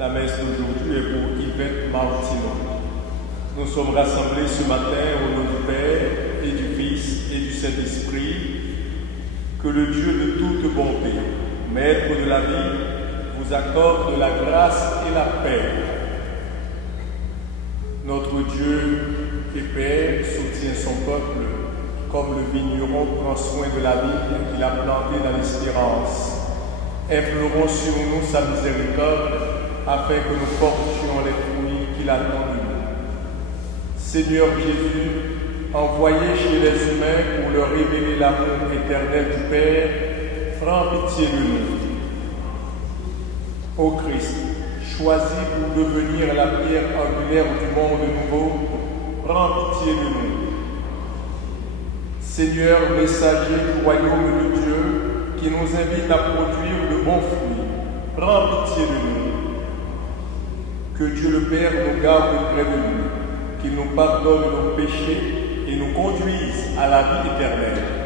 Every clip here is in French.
La messe d'aujourd'hui est pour Yvette Martino. Nous sommes rassemblés ce matin au nom du Père et du Fils et du Saint-Esprit. Que le Dieu de toute bonté, Maître de la vie, vous accorde la grâce et la paix. Notre Dieu et Père soutient son peuple comme le vigneron prend soin de la vigne qu'il a plantée dans l'espérance. Implorons sur nous sa miséricorde afin que nous portions les fruits qu'il attend de nous. Seigneur Jésus, envoyé chez les humains pour leur révéler l'amour éternel du Père, prends pitié de nous. Ô Christ, choisi pour devenir la pierre angulaire du monde nouveau, prends pitié de nous. Seigneur, messager du royaume de Dieu, qui nous invite à produire de bons fruits, prends pitié de nous. Que Dieu le Père nous garde près de nous, qu'il nous pardonne nos péchés et nous conduise à la vie éternelle.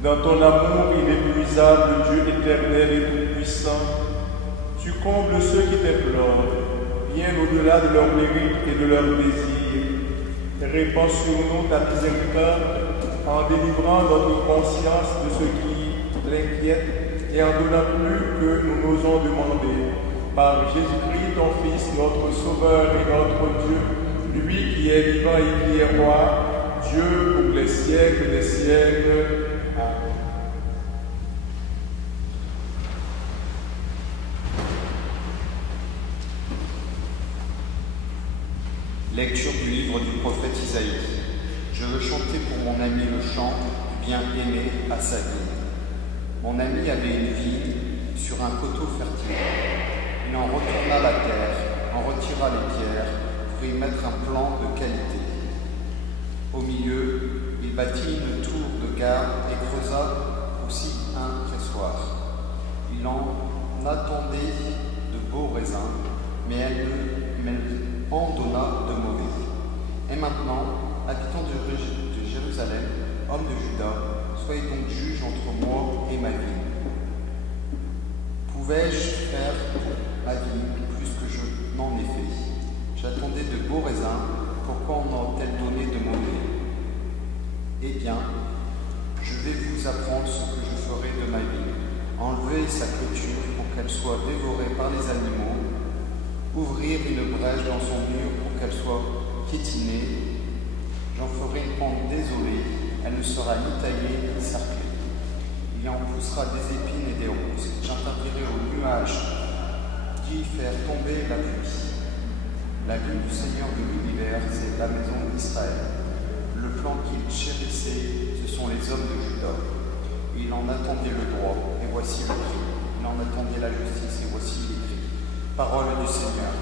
Dans ton amour inépuisable, Dieu éternel et tout-puissant, tu combles ceux qui t'implorent, bien au-delà de leurs mérites et de leurs désirs. Répands sur nous ta miséricorde en délivrant notre conscience de ce qui l'inquiète et en donnant plus que nous n'osons demander. Par Jésus-Christ, ton Fils, notre Sauveur et notre Dieu, lui qui est vivant et qui est roi, Dieu pour les siècles des siècles. Amen. Lecture du livre du prophète Isaïe. Je veux chanter pour mon ami le chant du bien-aimé à sa vigne. Mon ami avait une vigne sur un coteau fertile. Il en retourna la terre, en retira les pierres pour y mettre un plan de qualité. Au milieu, il bâtit une tour de garde et creusa aussi un pressoir. Il en attendait de beaux raisins, mais elle en donna de mauvais. Et maintenant, habitants de Jérusalem, hommes de Juda, soyez donc juges entre moi et ma vie. Pouvais-je faire pour ma vie plus que je n'en ai fait? J'attendais de beaux raisins, pourquoi en a-t-elle donné de mauvais? Eh bien, je vais vous apprendre ce que je ferai de ma vie. Enlever sa clôture pour qu'elle soit dévorée par les animaux, ouvrir une brèche dans son mur pour qu'elle soit piétinée. J'en ferai une pente désolée, elle ne sera ni taillée ni sarclée. Il y en poussera des épines et des ronces. J'interdirai aux nuages d'y faire tomber la pluie. La ville du Seigneur de l'univers, c'est la maison d'Israël. Le plan qu'il chérissait, ce sont les hommes de Juda. Il en attendait le droit, et voici le cri. Il en attendait la justice, et voici les cris. Parole du Seigneur.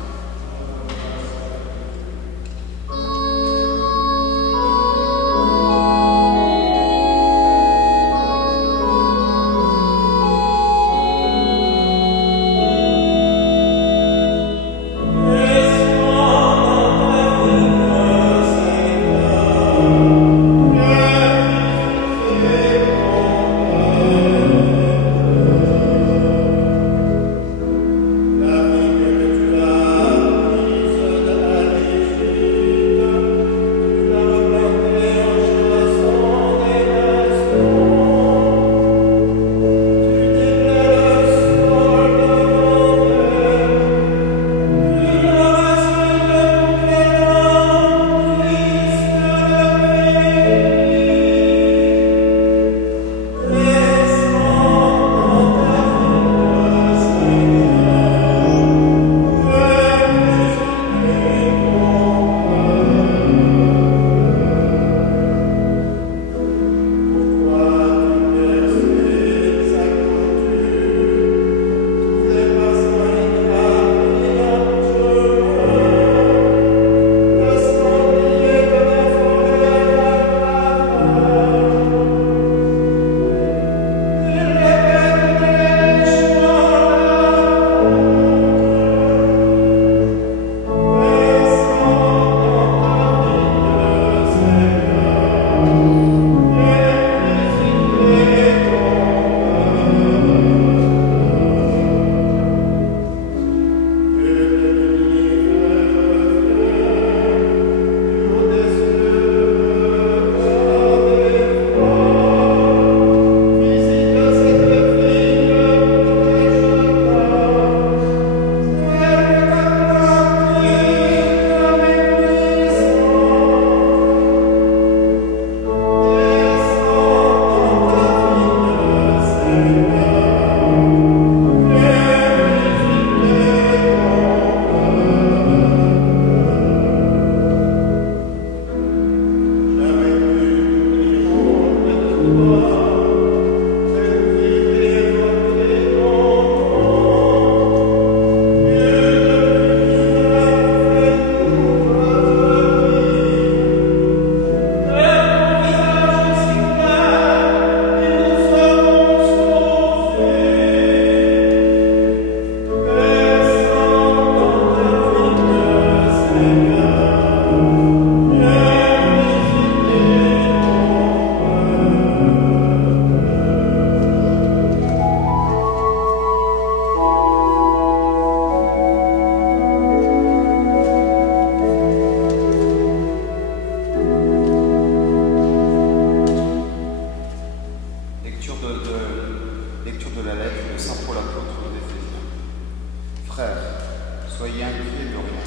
soyez inquiets de rien,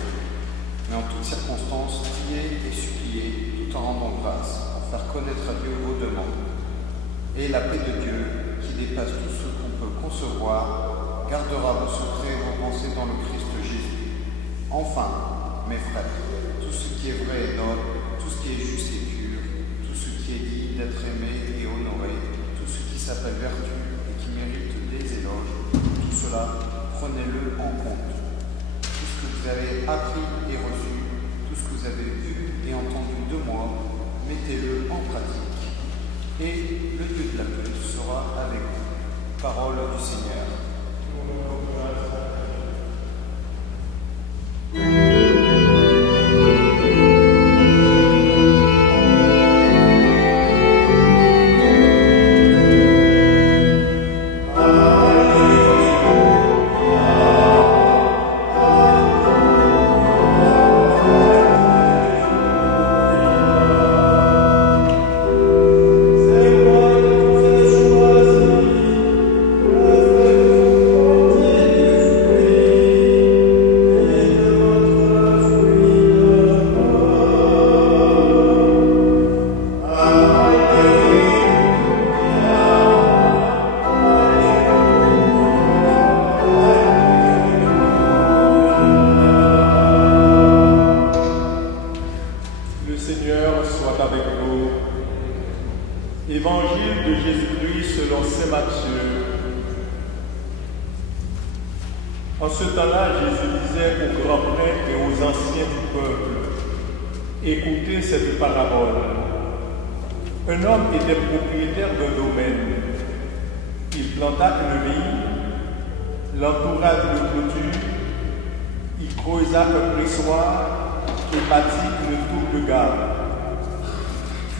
mais en toutes circonstances, priez et suppliez tout en rendant grâce, pour faire connaître à Dieu vos demandes. Et la paix de Dieu, qui dépasse tout ce qu'on peut concevoir, gardera vos secrets et vos pensées dans le Christ Jésus. Enfin, mes frères, tout ce qui est vrai et noble, tout ce qui est juste et pur, tout ce qui est digne d'être aimé et honoré, tout ce qui s'appelle vertu et qui mérite des éloges, tout cela, prenez-le en compte. Puisque que vous avez appris et reçu, tout ce que vous avez vu et entendu de moi, mettez-le en pratique. Et le Dieu de la paix sera avec vous. Parole du Seigneur. Évangile de Jésus-Christ selon saint Matthieu. En ce temps-là, Jésus disait aux grands prêtres et aux anciens du peuple, écoutez cette parabole. Un homme était propriétaire d'un domaine. Il planta une vigne, l'entoura d'une clôture, il creusa un pressoir et bâtit une tour de garde.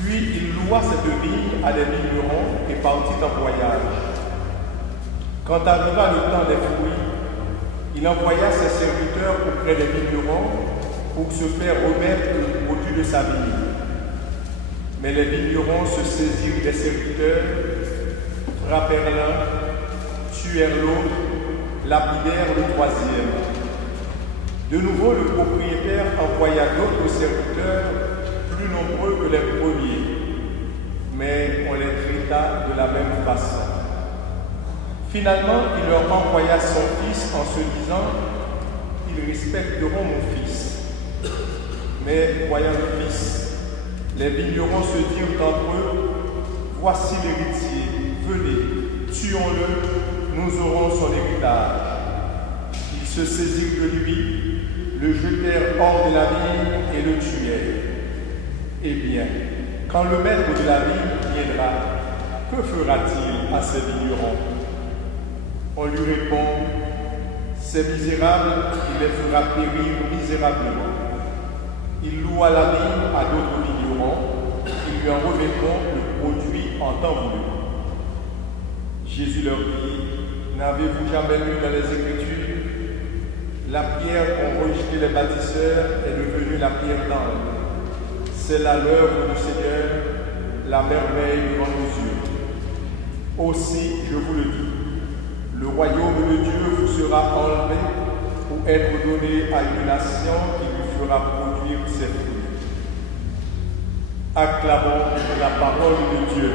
Puis il loua cette vigne à des vignerons et partit en voyage. Quand arriva le temps des fruits, il envoya ses serviteurs auprès des vignerons pour se faire remettre le produit de sa vigne. Mais les vignerons se saisirent des serviteurs, frappèrent l'un, tuèrent l'autre, lapidèrent le troisième. De nouveau, le propriétaire envoya d'autres serviteurs plus nombreux que les premiers, mais on les traita de la même façon. Finalement, il leur envoya son fils en se disant « Ils respecteront mon fils ». Mais voyant le fils, les vignerons se dirent entre eux « Voici l'héritier, venez, tuons-le, nous aurons son héritage ». Ils se saisirent de lui, le jetèrent hors de la vigne et le tuèrent. Eh bien, quand le maître de la vigne viendra, que fera-t-il à ces vignerons? On lui répond, ces misérables, il les fera périr misérablement. Il loua la vigne à d'autres vignerons, qui lui en remettront le produit en temps voulu. Jésus leur dit, n'avez-vous jamais lu dans les Écritures? La pierre qu'ont rejetée les bâtisseurs est devenue la pierre d'angle. C'est là l'œuvre du Seigneur, la merveille devant nos yeux. Aussi, je vous le dis, le royaume de Dieu vous sera enlevé pour être donné à une nation qui lui fera produire ses fruits. Acclamons la parole de Dieu.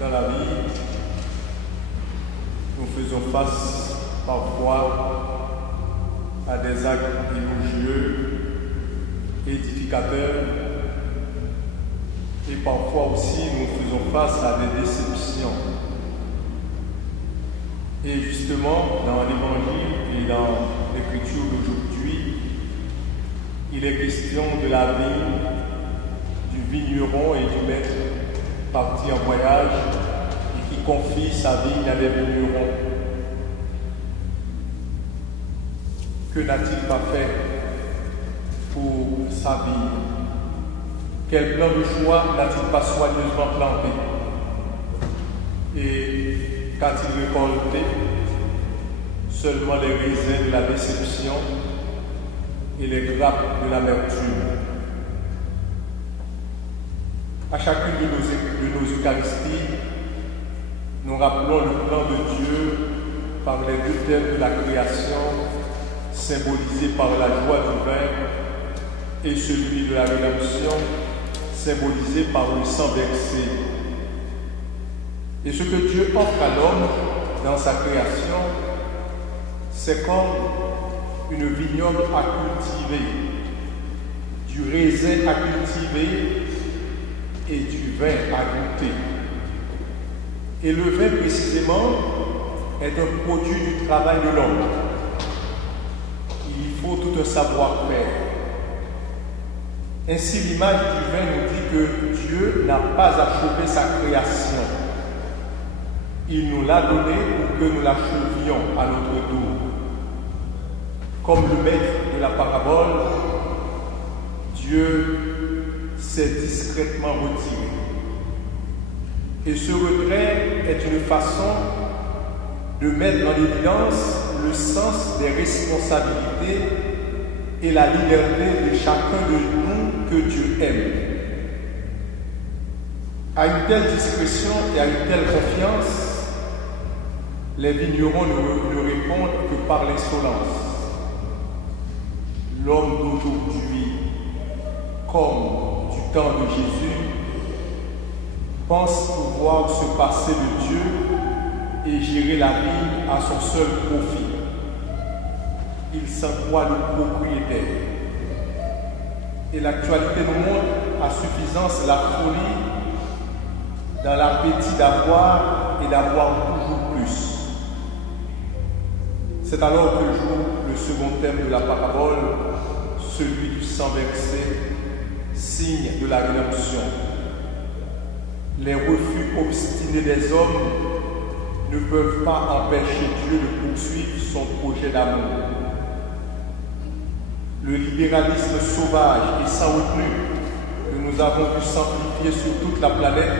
Dans la vie, nous faisons face parfois à des actes élogieux, édificateurs, et parfois aussi nous faisons face à des déceptions. Et justement, dans l'Évangile et dans l'Écriture d'aujourd'hui, il est question de la vie du vigneron et du maître parti en voyage et qui confie sa vigne à des vignerons. Que n'a-t-il pas fait pour sa vie? Quel plan de choix n'a-t-il pas soigneusement planté? Et qu'a-t-il récolté? Seulement les raisins de la déception et les grappes de l'amertume. À chacune de nos Eucharisties, nous rappelons le plan de Dieu par les deux thèmes de la création, symbolisé par la joie du Verbe, et celui de la rédemption, symbolisé par le sang versé. Et ce que Dieu offre à l'homme dans sa création, c'est comme une vignoble à cultiver, du raisin à cultiver et du vin à goûter. Et le vin, précisément, est un produit du travail de l'homme. Il faut tout un savoir-faire. Ainsi, l'image du vin nous dit que Dieu n'a pas achevé sa création. Il nous l'a donné pour que nous l'achevions à notre tour. Comme le maître de la parabole, Dieu s'est discrètement retiré. Et ce retrait est une façon de mettre en évidence le sens des responsabilités et la liberté de chacun de nous que Dieu aime. À une telle discrétion et à une telle confiance, les vignerons ne répondent que par l'insolence. L'homme d'aujourd'hui, comme du temps de Jésus, pense pouvoir se passer de Dieu et gérer la vie à son seul profit. Il s'en croit le propriétaire. Et l'actualité nous montre à suffisance la folie dans l'appétit d'avoir et d'avoir toujours plus. C'est alors que joue le second thème de la parabole, celui du sang versé, signe de la rédemption. Les refus obstinés des hommes ne peuvent pas empêcher Dieu de poursuivre son projet d'amour. Le libéralisme sauvage et sans retenue que nous avons vu s'amplifier sur toute la planète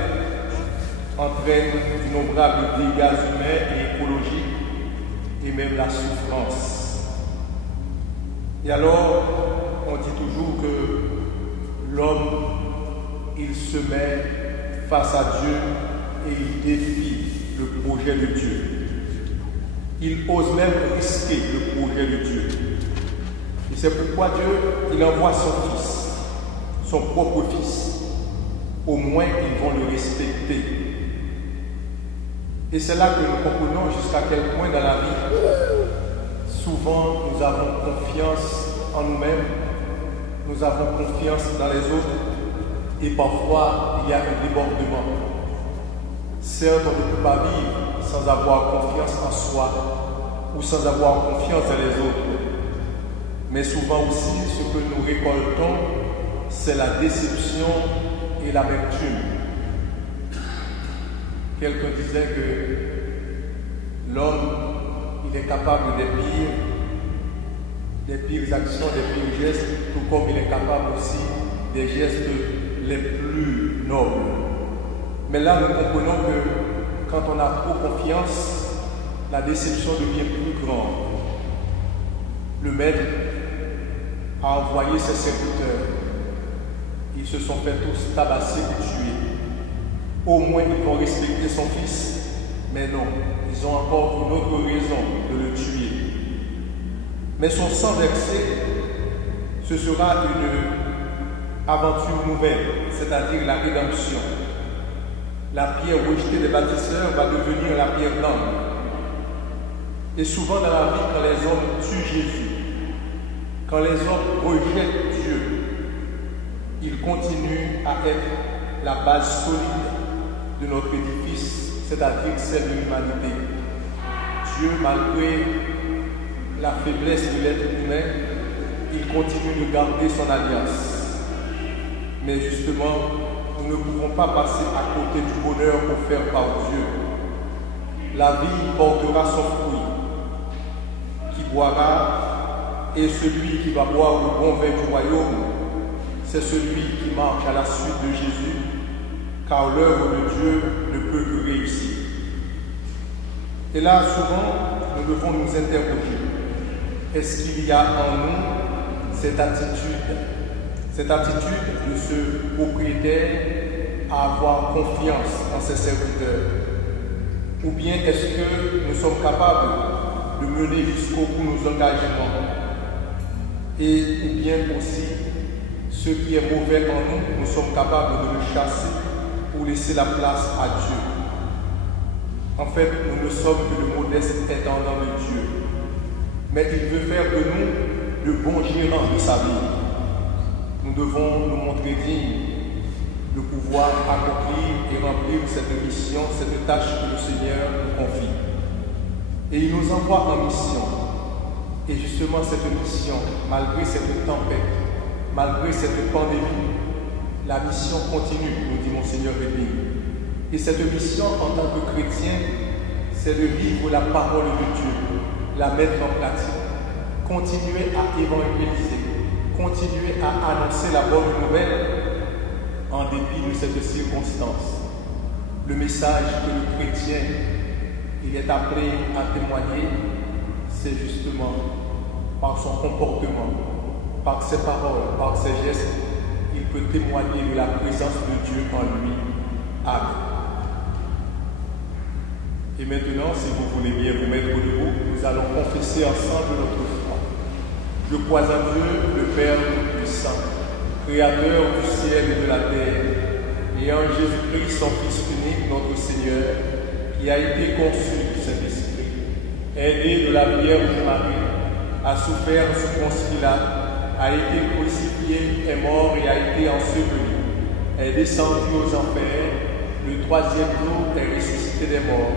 entraîne d'innombrables dégâts humains et écologiques et même la souffrance. Et alors, on dit toujours que l'homme, il se met face à Dieu et il défie le projet de Dieu. Il ose même risquer le projet de Dieu. Et c'est pourquoi Dieu, il envoie son Fils, son propre Fils. Au moins, ils vont le respecter. Et c'est là que nous comprenons jusqu'à quel point dans la vie, souvent nous avons confiance en nous-mêmes, nous avons confiance dans les autres, et parfois il y a un débordement. Certes, on ne peut pas vivre sans avoir confiance en soi ou sans avoir confiance dans les autres. Mais souvent aussi, ce que nous récoltons, c'est la déception et l'amertume. Quelqu'un disait que l'homme, il est capable des pires actions, des pires gestes, tout comme il est capable aussi des gestes les plus nobles. Mais là, nous comprenons que quand on a trop confiance, la déception devient plus grande. Le maître a envoyé ses serviteurs. Ils se sont fait tous tabasser et tuer. Au moins, ils vont respecter son fils. Mais non, ils ont encore une autre raison de le tuer. Mais son sang versé, ce sera une aventure nouvelle, c'est-à-dire la rédemption. La pierre rejetée des bâtisseurs va devenir la pierre blanche. Et souvent dans la vie, quand les hommes tuent Jésus, quand les hommes rejettent Dieu, ils continuent à être la base solide de notre édifice, c'est-à-dire celle de l'humanité. Dieu, malgré la faiblesse de l'être humain, il continue de garder son alliance. Mais justement, nous ne pouvons pas passer à côté du bonheur offert par Dieu. La vie portera son fruit, qui boira, et celui qui va boire le bon vin du royaume, c'est celui qui marche à la suite de Jésus, car l'œuvre de Dieu ne peut que réussir. Et là, souvent, nous devons nous interroger. Est-ce qu'il y a en nous cette attitude de ce propriétaire à avoir confiance en ses serviteurs? Ou bien est-ce que nous sommes capables de mener jusqu'au bout nos engagements? Et ou bien aussi, ce qui est mauvais en nous, nous sommes capables de le chasser pour laisser la place à Dieu. En fait, nous ne sommes que de modestes intendants de Dieu. Mais il veut faire de nous de bons gérants de sa vie. Nous devons nous montrer dignes de pouvoir accomplir et remplir cette mission, cette tâche que le Seigneur nous confie. Et il nous envoie en mission. Et justement, cette mission, malgré cette tempête, malgré cette pandémie, la mission continue, nous dit Monseigneur Rémy. Et cette mission, en tant que chrétien, c'est de vivre la parole de Dieu, la mettre en pratique, continuer à évangéliser, continuer à annoncer la bonne nouvelle en dépit de cette circonstance. Le message que le chrétien il est appelé à témoigner, c'est justement par son comportement, par ses paroles, par ses gestes, il peut témoigner de la présence de Dieu en lui. Amen. Et maintenant, si vous voulez bien vous mettre debout, nous allons confesser ensemble notre foi. Je crois en Dieu, le Père Tout-Puissant, Créateur du ciel et de la terre, et en Jésus-Christ, son Fils unique, notre Seigneur, qui a été conçu du Saint-Esprit, est né de la Vierge Marie, a souffert sous Ponce Pilate, a été crucifié, est mort et a été enseveli, est descendu aux enfers, le troisième jour est ressuscité des morts,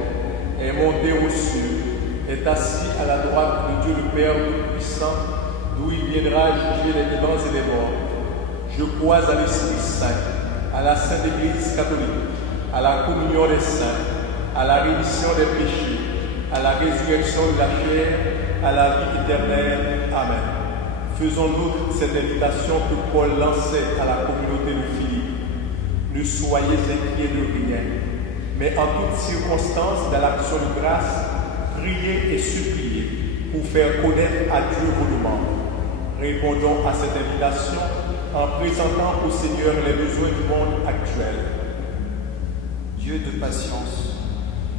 est monté aux cieux, est assis à la droite de Dieu le Père Tout-Puissant, d'où il viendra juger les vivants et les morts. Je crois à l'Esprit Saint, à la Sainte Église catholique, à la communion des saints, à la rémission des péchés, à la résurrection de la chair, à la vie éternelle. Amen. Faisons-nous cette invitation que Paul lançait à la communauté de Philippe. Ne soyez inquiets de rien, mais en toutes circonstances, dans l'action de grâce, priez et suppliez pour faire connaître à Dieu vos demandes. Répondons à cette invitation en présentant au Seigneur les besoins du monde actuel. Dieu de patience,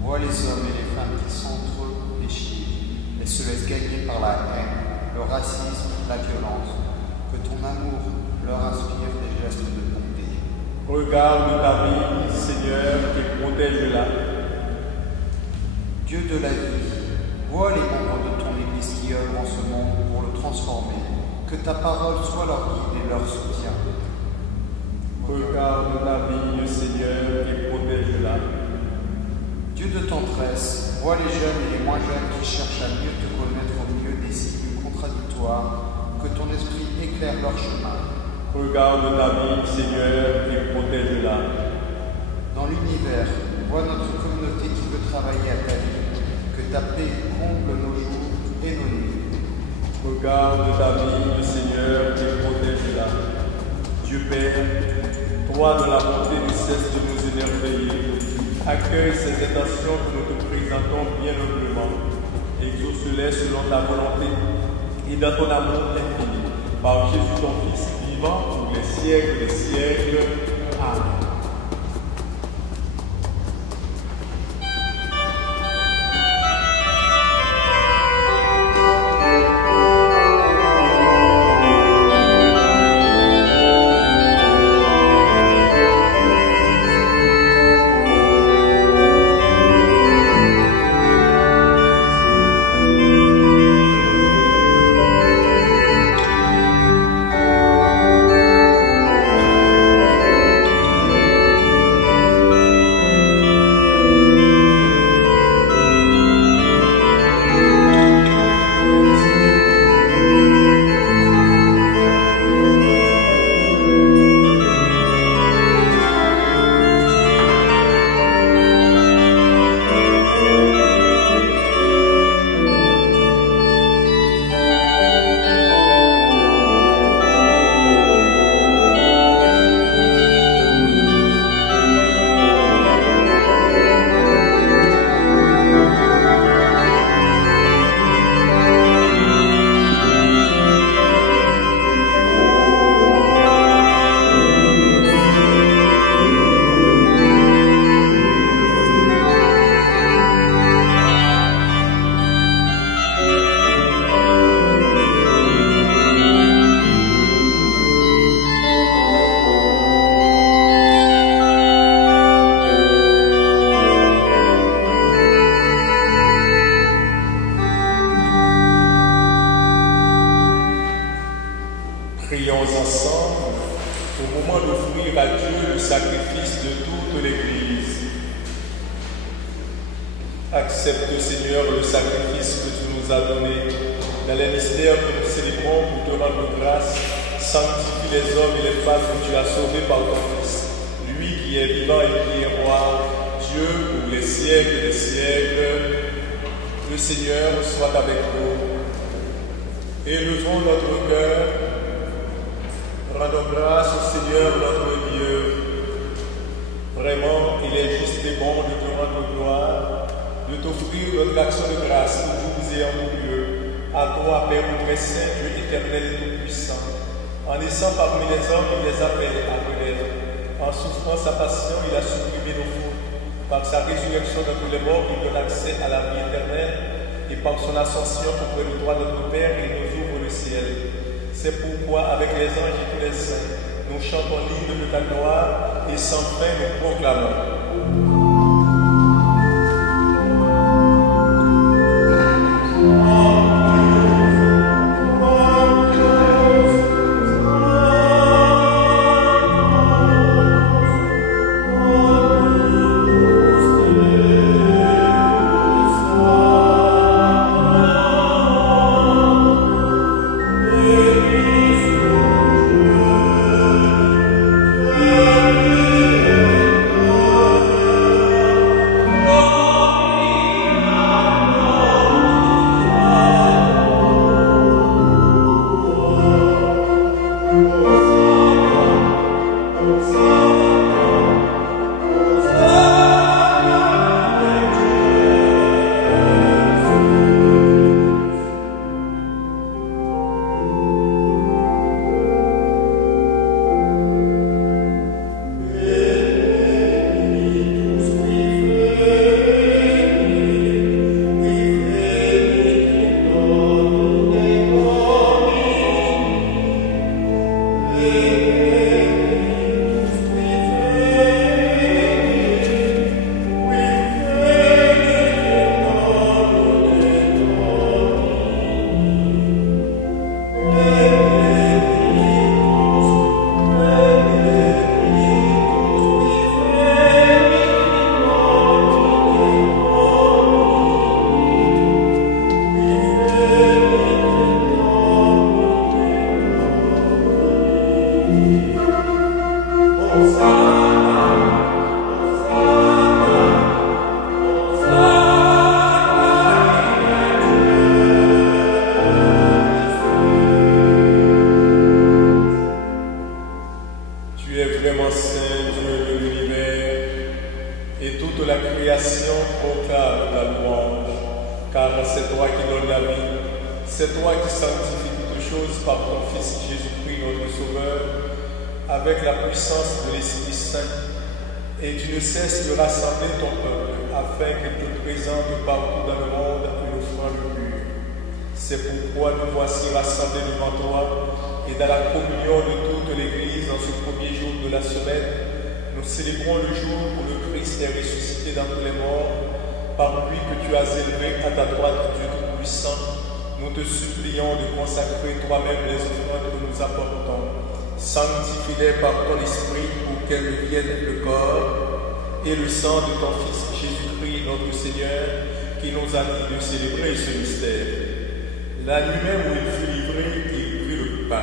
vois les hommes et les femmes qui sont entre eux péchés et se laissent gagner par la haine, le racisme, la violence. Que ton amour leur inspire des gestes de bonté. Regarde ta vie, Seigneur, et protège-la. Dieu de la vie, vois les membres de ton Église qui œuvrent en ce monde pour le transformer. Que ta parole soit leur guide et leur soutien. Regarde ta vie, Seigneur, et protège-la. Dieu de tendresse, vois les jeunes et les moins jeunes qui cherchent à mieux te connaître au milieu des signes contradictoires. Que ton esprit éclaire leur chemin. Regarde ta vie, Seigneur, et protège-la. Dans l'univers, vois notre communauté qui veut travailler à ta vie. Que ta paix comble nos jours et nos nuits. Regarde ta vie, Seigneur, et protège-la. Dieu Père, toi de la bonté ne cesse de nous émerveiller. Accueille ces intentions que nous te présentons bien humblement. Exauce-les selon ta volonté et dans ton amour infini. Par Jésus ton Fils vivant pour les siècles des siècles. Amen. offrir à Dieu le sacrifice de toute l'Église. Accepte, Seigneur, le sacrifice que tu nous as donné dans les mystères que nous célébrons pour te rendre grâce. Sanctifie les hommes et les femmes que tu as sauvés par ton Fils, lui qui est vivant et qui est roi, Dieu pour les siècles des siècles. Le Seigneur soit avec nous. Élevons notre cœur, rendons grâce au Seigneur notre Dieu. Vraiment, il est juste et bon de te rendre gloire, de t'offrir notre action de grâce toujours et en tout lieu. À toi, Père très saint, Dieu éternel et tout-puissant. En naissant parmi les hommes, il les appelle à connaître. En souffrant sa passion, il a supprimé nos fautes. Par sa résurrection d'entre les morts, il donne accès à la vie éternelle. Et par son ascension auprès de toi, notre Père, il nous ouvre le ciel. C'est pourquoi, avec les anges et tous les saints, nous chantons l'hymne de ta gloire et sans fin nous proclamons. C'est pourquoi nous voici rassemblés devant toi et dans la communion de toute l'Église en ce premier jour de la semaine, nous célébrons le jour où le Christ est ressuscité d'entre les morts, par lui que tu as élevé à ta droite, Dieu Tout-Puissant. Nous te supplions de consacrer toi-même les offrandes que nous apportons. Sanctifie-les par ton esprit pour qu'elles deviennent le corps et le sang de ton Fils Jésus-Christ, notre Seigneur, qui nous a dit de célébrer ce mystère. La nuit même où il fut livré, il prit le pain.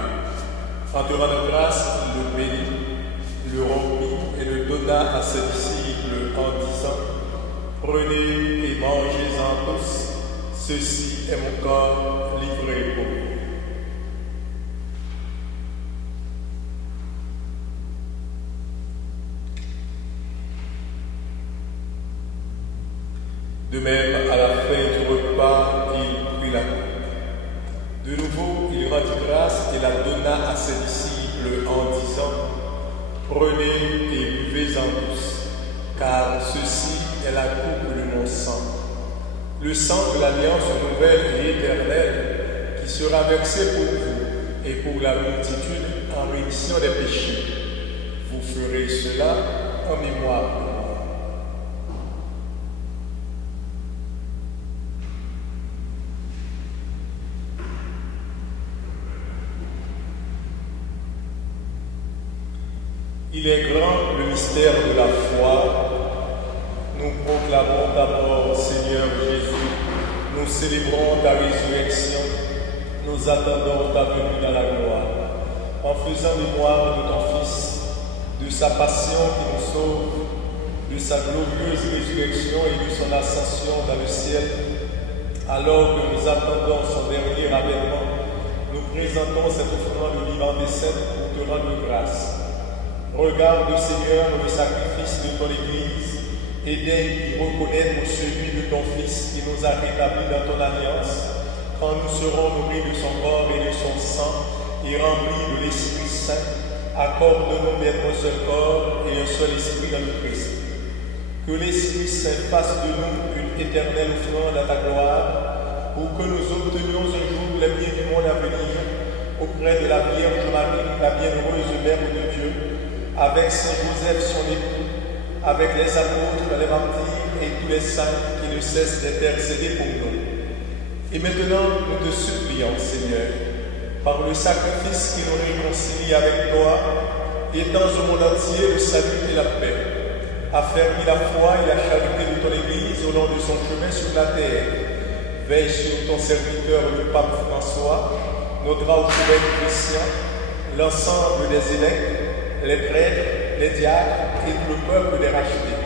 En te rendant grâce, il le bénit, le rompit et le donna à ses disciples en disant: Prenez et mangez-en tous, ceci est mon corps livré pour vous. De même, à la fin du repas, il prit la coupe. De nouveau, il rendit grâce et la donna à ses disciples en disant: Prenez et buvez-en tous, car ceci est la coupe de mon sang, le sang de l'alliance nouvelle et éternelle, qui sera versé pour vous et pour la multitude en rémission des péchés. Vous ferez cela en mémoire de moi. Il Il est grand le mystère de la foi. Nous proclamons ta mort, Seigneur Jésus. Nous célébrons ta résurrection. Nous attendons ta venue dans la gloire. En faisant mémoire de ton Fils, de sa passion qui nous sauve, de sa glorieuse résurrection et de son ascension dans le ciel, alors que nous attendons son dernier avènement, nous présentons cette offrande vivante et sainte pour te rendre grâce. Regarde, Seigneur, le sacrifice de ton Église et daigne y reconnaître celui de ton Fils qui nous a rétablis dans ton alliance, quand nous serons nourris de son corps et de son sang et remplis de l'Esprit Saint. Accorde-nous d'être un seul corps et un seul esprit dans le Christ. Que l'Esprit Saint fasse de nous une éternelle offrande à ta gloire, pour que nous obtenions un jour les biens du monde à venir, auprès de la Vierge Marie, la bienheureuse Mère de Dieu, avec Saint Joseph son époux, avec les apôtres, les martyrs et tous les saints qui ne cessent d'intercéder pour nous. Et maintenant, nous te supplions, Seigneur, par le sacrifice qui nous réconcilie avec toi, étends au monde entier le salut et la paix. Affermis la foi et la charité de ton Église au long de son chemin sur la terre. Veille sur ton serviteur, le pape François, notre archevêque Christian, l'ensemble des évêques, les prêtres, les diacres et tout le peuple des rachetés.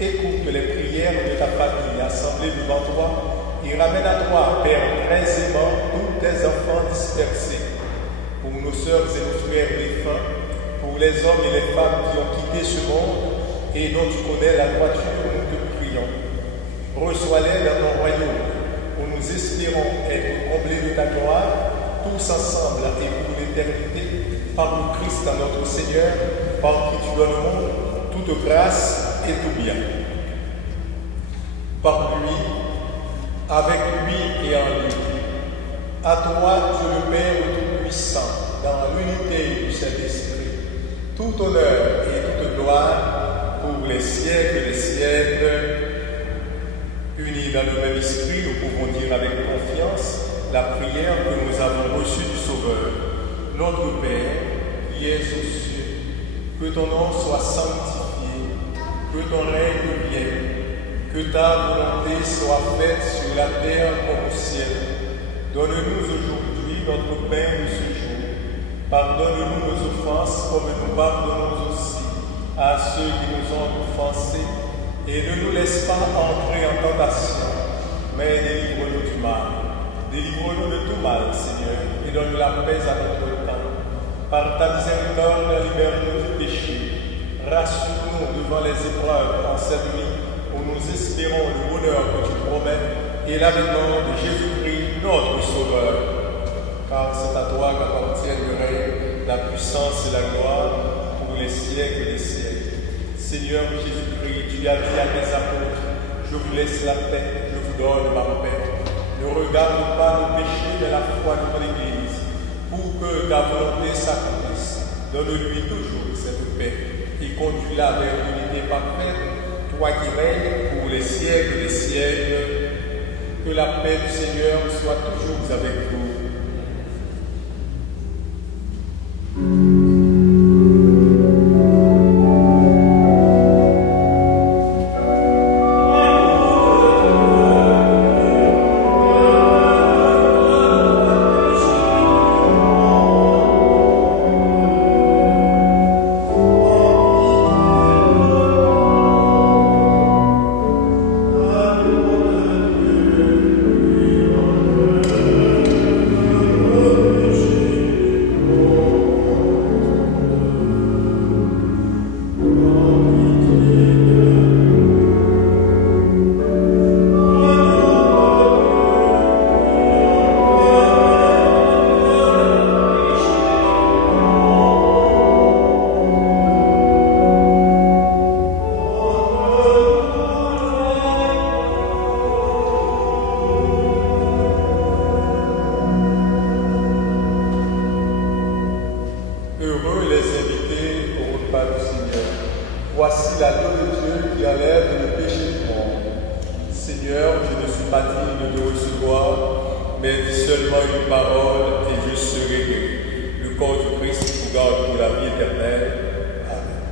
Écoute les prières de ta famille assemblée devant toi et ramène à toi, Père très aimant, tous tes enfants dispersés. Pour nos sœurs et nos frères défunts, pour les hommes et les femmes qui ont quitté ce monde et dont tu connais la droiture, nous te prions. Reçois-les dans ton royaume, où nous espérons être comblés de ta gloire, tous ensemble et pour l'éternité, par le Christ notre Seigneur, par qui tu donnes au monde toute grâce et tout bien. Par lui, avec lui et en lui. À toi, Dieu le Père Tout-Puissant, dans l'unité du Saint-Esprit, tout honneur et toute gloire pour les siècles des siècles. Unis dans le même esprit, nous pouvons dire avec confiance la prière que nous avons reçue du Sauveur. Notre Père, qui es aux cieux, que ton nom soit sanctifié, que ton règne vienne, que ta volonté soit faite sur la terre comme au ciel. Donne-nous aujourd'hui notre pain de ce jour. Pardonne-nous nos offenses comme nous pardonnons aussi à ceux qui nous ont offensés. Et ne nous laisse pas entrer en tentation, mais délivre-nous du mal. Délivre-nous de tout mal, Seigneur, et donne la paix à notre temps. Par ta miséricorde, libère-nous du péché. Rassure-nous devant les épreuves en cette vie, où nous espérons le bonheur que tu promets et l'avènement de Jésus-Christ, notre Sauveur. Car c'est à toi qu'appartiennent le règne, la puissance et la gloire pour les siècles des siècles. Seigneur Jésus-Christ, tu as dit à tes apôtres, je vous laisse la paix, je vous donne ma paix. Ne regarde pas nos péchés, mais la foi de ton Église, pour que ta volonté s'accomplisse. Donne-lui toujours cette paix et conduis-la vers l'unité parfaite, toi qui règnes pour les siècles des siècles. Que la paix du Seigneur soit toujours avec vous. Voici l'agneau de Dieu qui enlève le péché du monde. Seigneur, je ne suis pas digne de te recevoir, mais dis seulement une parole et je serai guéri. Le corps du Christ vous garde pour la vie éternelle. Amen.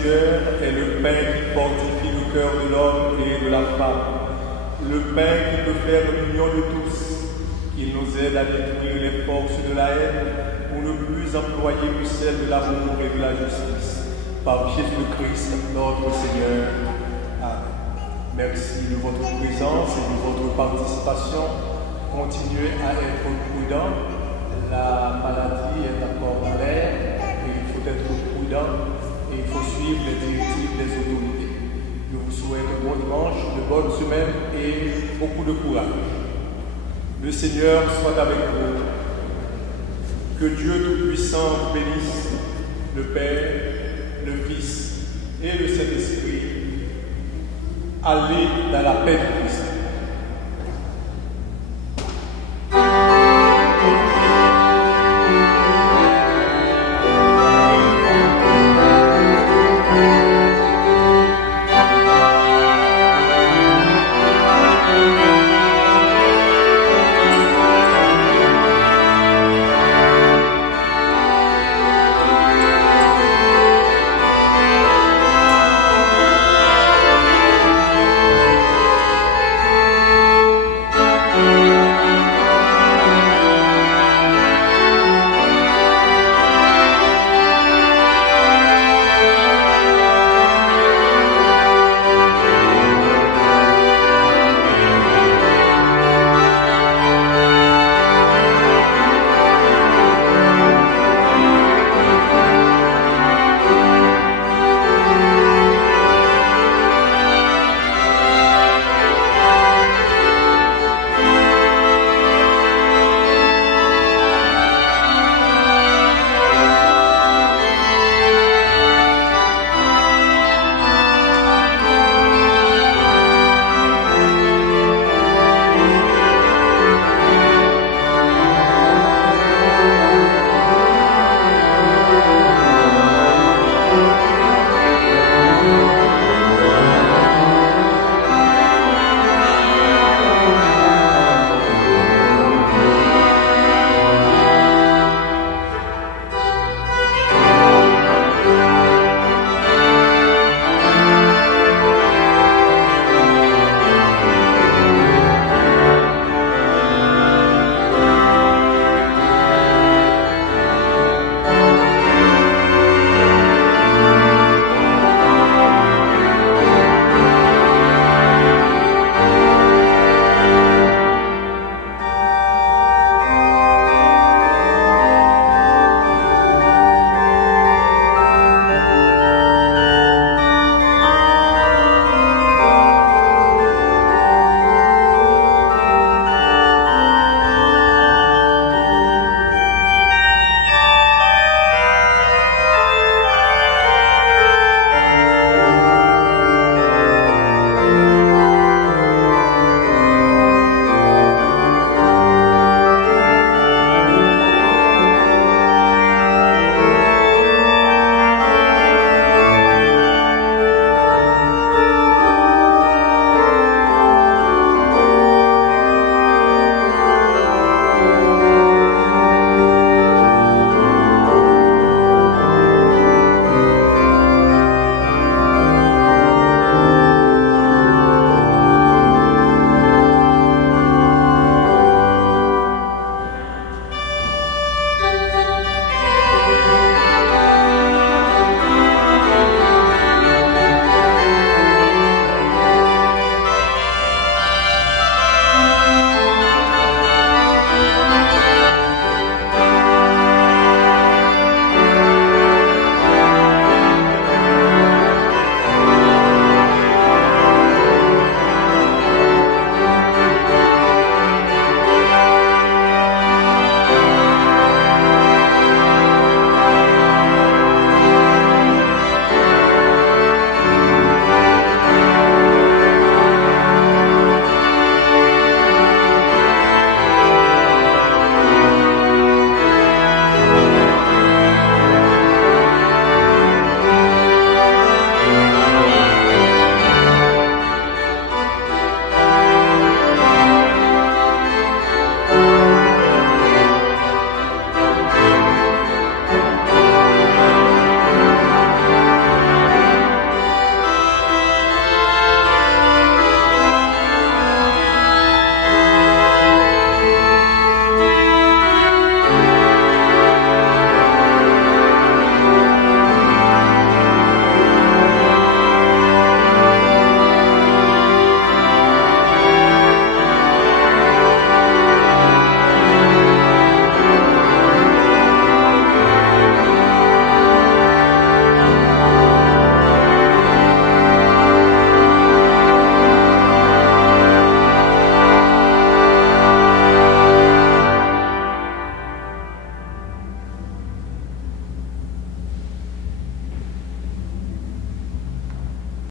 Seigneur est le pain qui fortifie le cœur de l'homme et de la femme, le pain qui peut faire l'union de tous, qui nous aide à détruire les forces de la haine pour ne plus employer que celle de l'amour et de la justice. Par Jésus-Christ, notre Seigneur. Amen. Merci de votre présence et de votre participation. Continuez à être prudent. La maladie est encore dans l'air et il faut être prudent et il faut suivre les directives des autorités. Je vous souhaite un bon dimanche, de bonnes semaines et beaucoup de courage. Le Seigneur soit avec vous. Que Dieu Tout-Puissant vous bénisse, le Père, le Fils et le Saint-Esprit. Allez dans la paix du Christ.